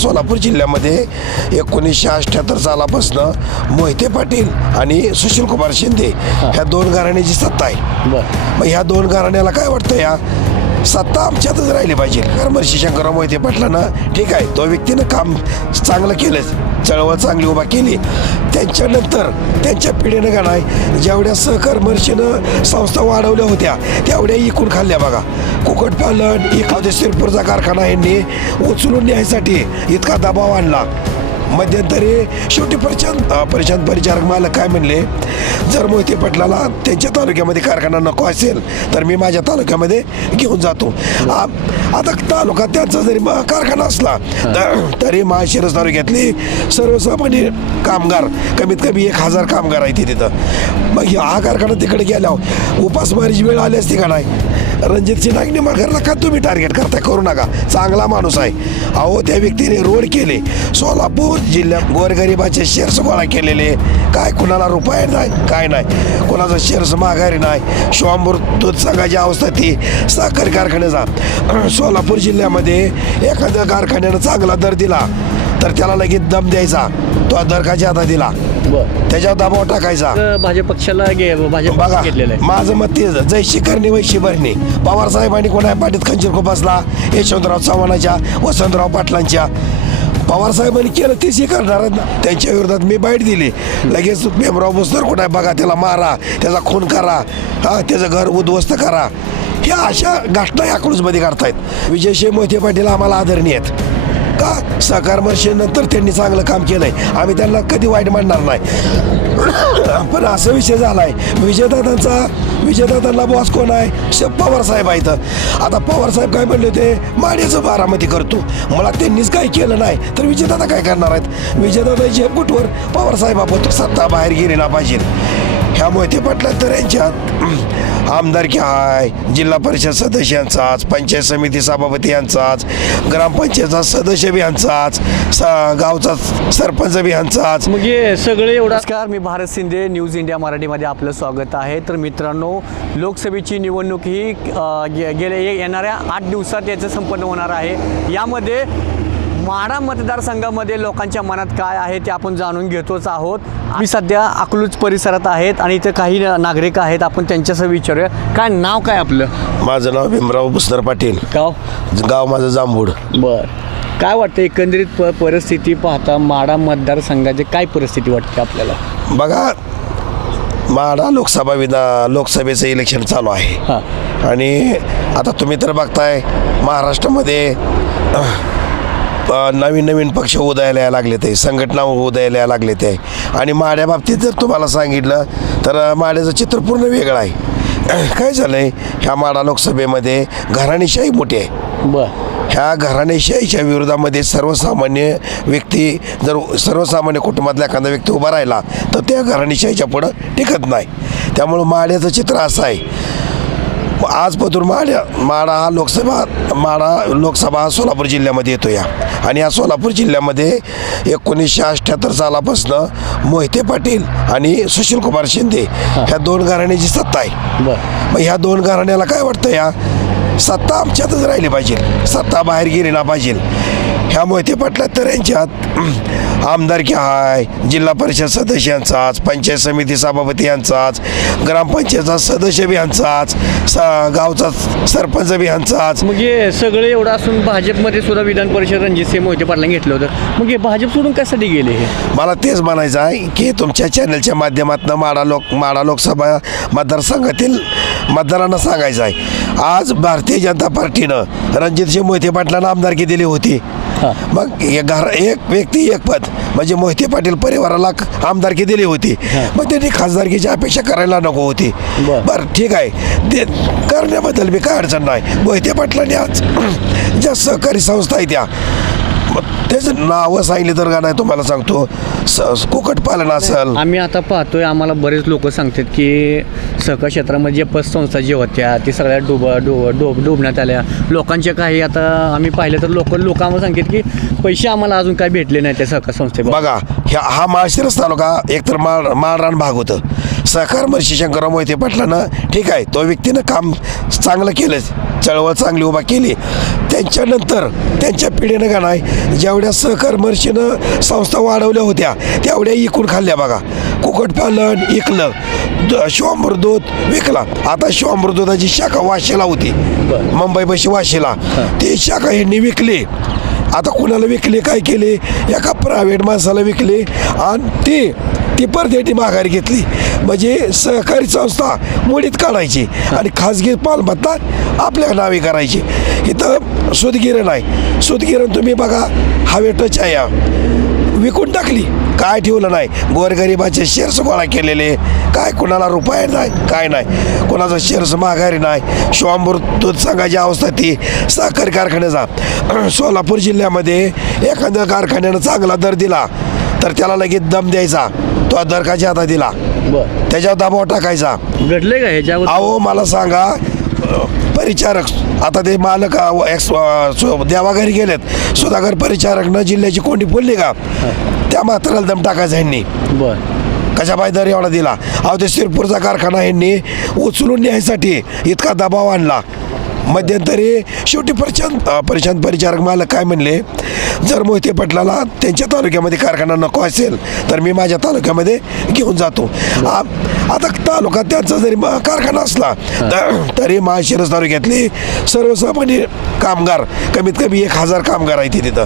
सोलापूर जिल्ह्यामध्ये एकोणीसशे अठ्ठ्याहत्तर सालापासनं मोहिते पाटील आणि सुशील कुमार शिंदे ह्या दोन घराण्याची सत्ता आहे. मग ह्या दोन घराण्याला काय वाटतं या? सत्ता आमच्यातच राहिली पाहिजे. कारण शंकरराव मोहिते पाटलानं ठीक आहे तो व्यक्तीनं काम चांगलं केलं चळवळ चांगली उभा केली. त्यांच्यानंतर त्यांच्या पिढीनं का नाही जेवढ्या सहकर्मर्षीनं संस्था वाढवल्या होत्या तेवढ्या इकून खाल्ल्या बघा. कुक्कुटपालन एखाद्या शिरपूरचा कारखाना यांनी उचलून न्यायसाठी इतका दबाव आणला. मध्यंतरी शेवटी प्रशांत अं, प्रशांत परिचारक मालक काय म्हणले? जर मोहिते पाटलाला त्यांच्या तालुक्यामध्ये कारखाना नको असेल तर मी माझ्या तालुक्यामध्ये घेऊन जातो. आ- आता तालुका त्यांचा जरी कारखाना असला तर- तरी माळशिरस तालुक्यातली सर्वसामान्य कामगार कमीत कमी एक हजार कामगार आहेत तिथं. मग हा कारखाना तिकडे गेल्यावर उपासमारीची वेळ आली असती का नाही? रणजित सिन्हा नाईक निंबाळकरला का तुम्ही टार्गेट करताय करू नका. चांगला माणूस आहे. अहो त्या व्यक्तीने रोड केले. सोलापूर जिल्ह्यात गोरगरिबाचे शेअर्स गोळा केलेले. काय कुणाला रुपये नाही काय नाही. कुणाचा शेअर्स माघारी नाही. शिवांबूर दूध संघाची अवस्था ती. साखर कारखान्याचा. सोलापूर जिल्ह्यामध्ये एखाद्या कारखान्यानं चांगला दर दिला तर त्याला लगेच दम द्यायचा. तो दर का ज्यादा दिला? बर. त्याच्यावर दबाव टाकायचा. भाजप पक्षाला घे भाजप बघा पक्ष घेतलेलं आहे. माझं मत तेच जैशी करणे वैशी भरणे पवार साहेबांनी कोणा पाठीत खंजीर खोपासला यशवंतराव चव्हाणाच्या वसंतराव पाटलांच्या. पवार साहेबांनी केलं तेच हे करणार आहेत ना त्यांच्या विरोधात मी बाईट दिली. लगेच भीमराव कुठे आहे बघा त्याला मारा त्याचा खून करा हा त्याचं घर उद्ध्वस्त करा. ह्या अशा घटना या क्रूजमध्ये काढतायत विजयशिव मोहिते पाटील आम्हाला आदरणीय आहेत. का? सहकार त्यांनी चांगलं काम केलंय. आम्ही त्यांना कधी वाईट मानणार नाही. पण असं विषय झालाय. विजयदादांचा विजयदादांना बॉस कोण आहे? श- पवार साहेब आहेत. आता पवार साहेब काय म्हणले होते? माड्याचं बारामती करतो. मला त्यांनीच काही केलं नाही. तर विजयदादा काय करणार आहेत? विजयदादा जे कुठवर? पवार साहेबाबत सत्ता बाहेर गेली ना पाहिजे. ह्या मोहिते पाटला तर यांच्यात आमदारकी आहे जिल्हा परिषद सदस्यांचाच पंचायत समिती सभापती यांचाच ग्रामपंचायतचा सदस्य बी यांचाच स गावचा सरपंच बी यांचाच मग हे सगळे एवढा नमस्कार मी भारत शिंदे न्यूज इंडिया मराठीमध्ये आपलं स्वागत आहे. तर मित्रांनो लोकसभेची निवडणूक ही अ, गे- गेल्या ये- येणाऱ्या आठ दिवसात याचं संपन्न होणार आहे. यामध्ये माढा मतदारसंघामध्ये लोकांच्या मनात काय आहे ते आपण जाणून घेतोच आहोत. आम्ही सध्या अकलूज परिसरात आहेत आणि इथे काही नागरिक आहेत. आपण त्यांच्यासह विचारूया. काय नाव काय आपलं? माझं नाव भीमराव बुस्तर पाटील. गाव? गाव माझं जांभूड बर. काय वाटतं एकंदरीत प परिस्थिती पाहता माढा मतदारसंघाची काय परिस्थिती वाटते आपल्याला? बघा माडा लोकसभा विधा लोकसभेचं इलेक्शन चालू आहे. हां. आणि आता तुम्ही तर बघताय महाराष्ट्रामध्ये नवीन नवीन पक्ष उदयाला यायला लागले ते संघटना उदयाला यायला लागले ते. आणि माड्या बाबतीत जर तुम्हाला सांगितलं तर माड्याचं चित्र पूर्ण वेगळं आहे. काय झालंय? ह्या माडा लोकसभेमध्ये घराणेशाही मोठी आहे. बर. ह्या घराणेशाहीच्या विरोधामध्ये सर्वसामान्य व्यक्ती जर सर्वसामान्य कुटुंबातला एखादा व्यक्ती उभा राहिला तर त्या घराणेशाहीच्या पुढं टिकत नाही. त्यामुळं माड्याचं चित्र असं आहे. आजपासून माड्या माडा हा लोकसभा माडा लोकसभा सोलापूर जिल्ह्यामध्ये येतो या आणि या सोलापूर जिल्ह्यामध्ये एकोणीसशे अठ्ठ्याहत्तर सालापासनं मोहिते पाटील आणि सुशील कुमार शिंदे ह्या दोन घराण्याची सत्ता आहे. मग ह्या दोन घराण्याला काय वाटतं या? सत्ता आमच्यातच राहिली पाहिजे. सत्ता बाहेर गेली ना पाहिजे. ह्या मोहिते पाटला तर यांच्यात आमदारकी आहे जिल्हा परिषद सदस्यांचाच पंचायत समिती सभापती यांचाच ग्रामपंचायतचा सदस्य बी यांचाच स गावचा सरपंच बी यांचाच हे सगळे एवढं असून भाजपमध्ये सुद्धा विधान परिषद रणजितसिंह मोहिते पाटलांनी घेतलं होतं. मग हे भाजप सोडून कशासाठी गेले हे? मला तेच म्हणायचं आहे की तुमच्या चॅनलच्या माध्यमातून माडा लोक माडा लोकसभा मतदारसंघातील मतदारांना सांगायचं आहे. आज भारतीय जनता पार्टीनं रणजितसिंह मोहिते पाटलांना आमदारकी दिली होती. मग एक घर एक व्यक्ती एक पद. म्हणजे मोहिते पाटील परिवाराला आमदारकी दिली होती. मग त्यांनी खासदारकीची अपेक्षा करायला नको होती. बरं. बरं ठीक आहे. ते करण्याबद्दल मी काय अडचण नाही. मोहिते पाटलांनी आज ज्या सहकारी संस्था आहेत त्या त्याचं नावं सांगितली तर का नाही तुम्हाला सांगतो. स कुक्कुटपालन असेल. आम्ही आता पाहतोय आम्हाला बरेच लोक सांगतात की सहकार क्षेत्रामध्ये जे पतसंस्था जे होत्या ती सगळ्या डुब डुब डुब डुबण्यात आल्या. लोकांचे काही आता आम्ही पाहिलं तर लोक लोक आम्हाला सांगतात की पैसे आम्हाला अजून काही भेटले नाही त्या सहकार संस्थे बघा ह्या हा माळशिरस तालुका एकतर माळ माळरान भाग होतं. सहकार महर्षी शंकरराव मोहिते पाटलानं ठीक आहे तो व्यक्तीनं काम चांगलं केलं चळवळ चांगली उभा केली. त्यांच्यानंतर त्यांच्या पिढीनं का नाही जेवढ्या सहकर्मर्शीनं संस्था वाढवल्या होत्या तेवढ्या इकून खाल्ल्या बघा. कुक्कुटपालन इकलं. द- शिवामृदूत विकला. आता शिवामृदूताची शाखा वाशीला होती. मुंबई बशी वाशीला. ती शाखा ह्यांनी विकली. आता कुणाला विकले काय केले? एका प्रायव्हेट माणसाला विकले. आणि ती ती परदेटी माघारी घेतली. म्हणजे सहकारी संस्था मोडीत काढायची. आणि खाजगी मालमत्ता आपल्या नावे करायची. इथं सुदगिरण आहे सुदगिरण तुम्ही बघा हवे टच आहे. विकून टाकली. काय ठेवलं नाही. गोरगरिबाचे शेअर्स गोळा केलेले. काय कुणाला रुपये नाही काय नाही. कुणाचा शेअर्स माघारी नाही. शिवांबूर दूध संघाची अवस्था ती. साखर कारखान्याचा सोलापूर जिल्ह्यामध्ये एखाद्या कारखान्यानं चांगला दर दिला तर त्याला लगेच दम द्यायचा. तो दर काच्या हातात दिला. बर. त्याच्यावर दबाव टाकायचा. घडले का ह्याच्यावर? अहो मला सांगा अ, परिचारक आता ते मालक अ, व एक्स अ, सु- देवाघरी गेलेत. सुधाकर परिचारकनं जिल्ह्याची कोंडी फोडली का? त्या म्हाताऱ्याला दम टाकायचा ह्यांनी. बर. कशा पाय दर एवढा दिला? अहो ते शिरपूरचा कारखाना ह्यांनी उचलून न्यायसाठी इतका दबाव आणला. मध्यंतरी शेवटी परिचान अ, परिचारक मालक काय म्हणले? जर मोहिते पटलाला त्यांच्या तालुक्यामध्ये कारखाना नको असेल तर मी माझ्या तालुक्यामध्ये घेऊन जातो. आता तालुका त्यांचा जरी कारखाना असला तरी माळशिरस तालुक्यातली सर्वसामान्य कामगार कमीत कमी एक हजार कामगार आहेत तिथं.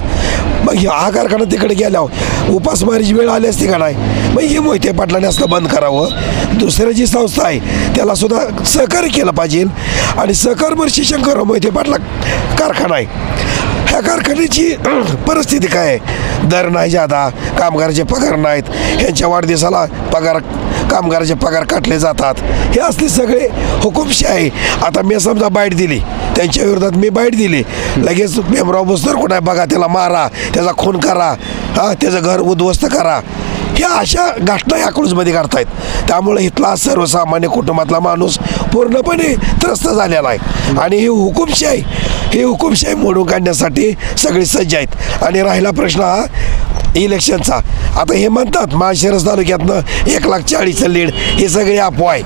मग हा कारखाना तिकडे गेल्यावर उपासमारीची वेळ आली असती का नाही? मग हे मोहिते पाटलाने असलं बंद करावं. दुसरं जी संस्था आहे त्याला सुद्धा सहकार्य केलं पाहिजे. आणि सहकार शंकर मोहिते पाटला कारखाना आहे. ह्या कारखान्याची परिस्थिती काय आहे? दर नाही जादा कामगाराचे पगार नाहीत. ह्यांच्या वाढदिवसाला पगार कामगाराचे पगार काटले जातात. हे असले सगळे हुकुमशाही आता मी समजा बाईट दिली. त्यांच्या विरोधात मी बाईट दिली. लगेच भीमराव बोसकर कुठे आहे बघा त्याला मारा त्याचा खून करा हा त्याचं घर उद्ध्वस्त करा. ह्या अशा घटना या क्रूजमध्ये काढतायत त्यामुळे इथला सर्वसामान्य कुटुंबातला माणूस पूर्णपणे त्रस्त झालेला आहे. आणि ही हुकुमशाही ही हुकुमशाही मोडून काढण्यासाठी सगळे सज्ज आहेत. आणि राहिला प्रश्न हा इलेक्शनचा. आता हे म्हणतात माळशिरस तालुक्यातनं एक लाख चाळीसचं लीड हे सगळे अफवा आहे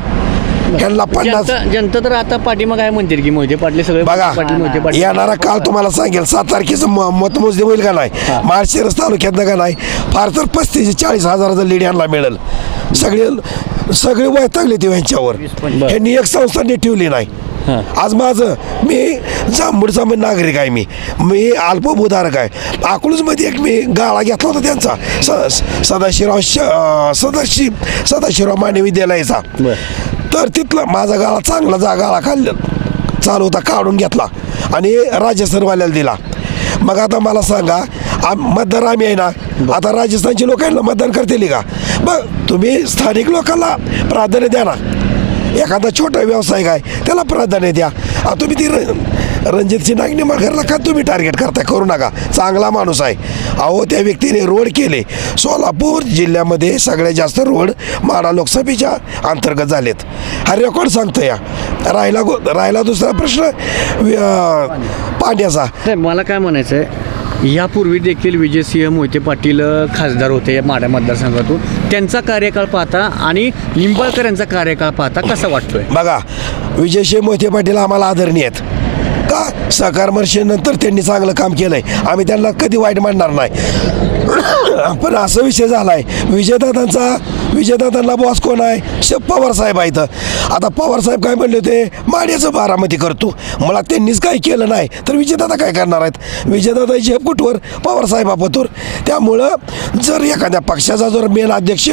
ह्यांना पन्नास जनता जनता तर आता पाठीमाग आहे म्हणतील की मोहिते पाटले सगळे बघा पाटील मोहिते पाटील येणारा काळ तुम्हाला सांगेल सात तारखेचं म- मतमोजणी होईल का नाही? माळशिरस तालुक्यातनं का नाही. फार तर पस्तीस चाळीस हजाराचं लीड यांना मिळेल. सगळे सगळे वैतागले ते ह्यांच्यावर. बरं. ह्यांनी एक संस्था नीट ठेवली नाही. हां. आज माझं मी जांभूडचा मी नागरिक आहे मी. मी अल्पभूधारक आहे. अकलूजमध्ये एक मी गाळा घेतला होता त्यांचा. स सदाशिवराव श अं, सदाशिव सदाशिवराव माने विद्यालयाचा. बरं. तर तिथला माझा गाळा चांगला जा गाळा काढला चालू होता काढून घेतला. आणि राजस्थानवाल्याला दिला. मग आता मला सांगा आम मतदार आम्ही आहे ना? आता राजस्थानच्या लोकांना मतदान करतील का? मग तुम्ही स्थानिक लोकांना प्राधान्य द्या ना. एखादा छोटा व्यावसायिक आहे त्याला प्राधान्य द्या. तुम्ही ती र- रणजितची नागनी मगरला का तुम्ही टार्गेट करताय? करू नका. चांगला माणूस आहे. अहो त्या व्यक्तीने रोड केले. सोलापूर जिल्ह्यामध्ये सगळ्यात जास्त रोड माडा लोकसभेच्या अंतर्गत झालेत. हा रेकॉर्ड सांगतो या. राहिला गो राहिला दुसरा प्रश्न पाण्याचा मला काय म्हणायचं आहे यापूर्वी देखील विजयसिंह मोहिते पाटील खासदार होते या माड्या मतदारसंघातून. त्यांचा कार्यकाळ पाहता आणि निंबाळकर यांचा कार्यकाळ पाहता कसा वाटतोय? बघा विजयशिव मोहिते पाटील आम्हाला आदरणीय आहेत. का? सहकार नंतर त्यांनी चांगलं काम केलंय. आम्ही त्यांना कधी वाईट मानणार नाही. पण असा विषय झालाय. विजयदादांचा विजयदादांना बॉस कोण आहे? श पवार साहेब आहेत. आता पवार साहेब काय म्हणले होते? माड्याचं बारामती करतो. मला त्यांनीच काही केलं नाही तर विजयदादा काय करणार आहेत? विजयदादा झेप कुठवर? पवार त्यामुळं जर एखाद्या पक्षाचा जर मेन अध्यक्ष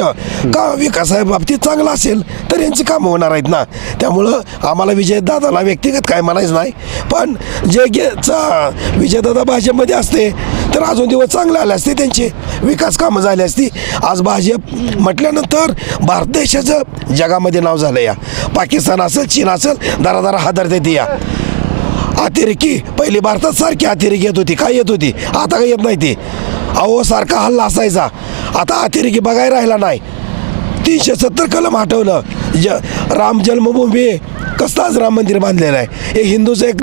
का विकासाहेब बाबतीत चांगला असेल तर यांची कामं होणार आहेत ना. त्यामुळं आम्हाला विजयदादाला व्यक्तिगत काय म्हणायचं नाही. पण जे गे चा विजयदादा भाजपमध्ये असते तर अजून दिवस चांगले आले असते त्यांचे. विकास कामं झाली असती. आज भाजप म्हटल्यानंतर भारत देशाचं जगामध्ये नाव झालं या. पाकिस्तान असेल चीन असेल दरा हादर देते या. अतिरेकी पहिली भारतात सारखी अतिरेकी येत होती. काय येत होती? आता काय येत नाही ती. अहो सारखा हल्ला असायचा. आता अतिरेकी बघाय राहिला नाही. तीनशे सत्तर कलम हटवलं. ज राम जन्मभूमी. कसलाच राम मंदिर बांधलेलं आहे हे हिंदूचं एक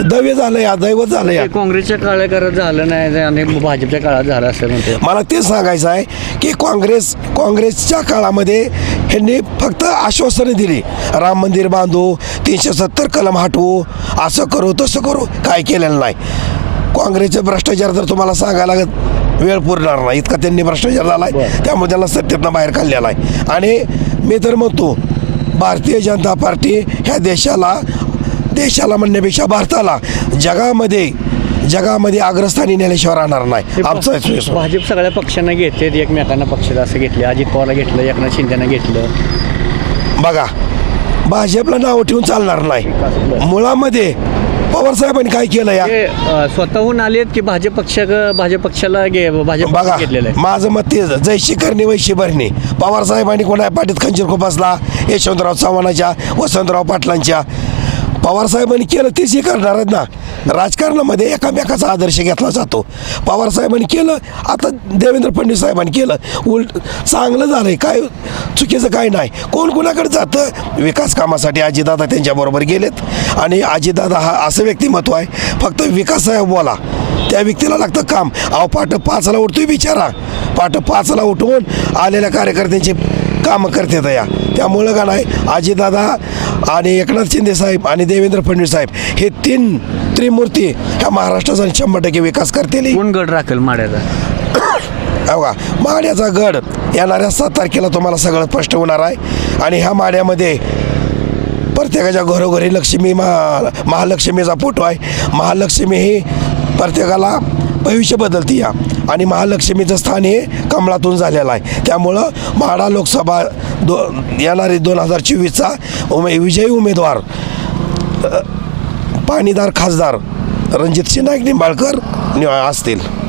दवे झालं या दैवत झालं या. ते काँग्रेसच्या काळात झालं नाही आणि भाजपच्या काळात झालं असं म्हणते. मला तेच सांगायचं आहे की काँग्रेस काँग्रेसच्या काळामध्ये ह्यांनी फक्त आश्वासनं दिली. राम मंदिर बांधू तीनशे सत्तर कलम हटवू असं करू तसं करू काय केलेलं नाही. काँग्रेसचे भ्रष्टाचार तर तुम्हाला सांगायला लागत वेळ पुरणार नाही. इतका त्यांनी भ्रष्टाचार झाला आहे. त्यामुळे त्यांना सत्तेतनं बाहेर काढलेला आहे. आणि मी तर म्हणतो भारतीय जनता पार्टी ह्या देशाला देशाला म्हणण्यापेक्षा भारताला जगामध्ये जगामध्ये अग्रस्थानी नेल्याशिवाय राहणार नाही. आमचा. भाजप सगळ्या पक्षांना घेते एकमेकांना पक्षाला असं घेतले अजित पवारला घेतलं एकनाथ शिंदेना घेतलं. बघा भाजपला नाव ठेवून चालणार नाही. मुळामध्ये पवार साहेबांनी काय केलं या? ते स्वतःहून आलेत की भाजप पक्ष भाजप पक्षाला घे भाजप बघा माझं मत तेच जैशी करणे वैशी भरणे पवार साहेबांनी कोणा पाठीत खंजीर खोपासला यशवंतराव चव्हाणाच्या वसंतराव पाटलांच्या. पवारसाहेबांनी केलं तेच हे करणार आहेत ना. राजकारणामध्ये एकामेकाचा आदर्श घेतला जातो. पवारसाहेबांनी केलं आता देवेंद्र फडणवीस साहेबांनी केलं. उलट चांगलं झालंय. काय चुकीचं काय नाही. कोण कोणाकडे जातं? विकास कामासाठी अजितदादा त्यांच्याबरोबर गेलेत. आणि अजितदादा हा असं व्यक्तिमत्व आहे फक्त विकास साहेब बोला. त्या व्यक्तीला लागतं काम. अहो पाठ पाचला उठतोय बिचारा. पाठ पाचला उठवून आलेल्या कार्यकर्त्यांचे कामं करतात या. त्यामुळं का नाही अजितदादा आणि एकनाथ शिंदे साहेब आणि देवेंद्र फडणवीस साहेब हे तीन त्रिमूर्ती ह्या महाराष्ट्राचा शंभर टक्के विकास करतील. कोण गड राखेल माड्याचा? बघा माड्याचा गड येणाऱ्या सात तारखेला तुम्हाला सगळं स्पष्ट होणार आहे. आणि ह्या माड्यामध्ये प्रत्येकाच्या घरोघरी लक्ष्मी महा महालक्ष्मीचा फोटो आहे. महालक्ष्मी ही प्रत्येकाला भविष्य बदलती या. आणि महालक्ष्मीचं स्थान हे कमळातून झालेलं आहे. त्यामुळं म्हाडा लोकसभा दो येणारी दोन हजार चोवीसचा उमे विजयी उमेदवार पाणीदार खासदार रणजित सिंह नाईक निंबाळकर नि- असतील.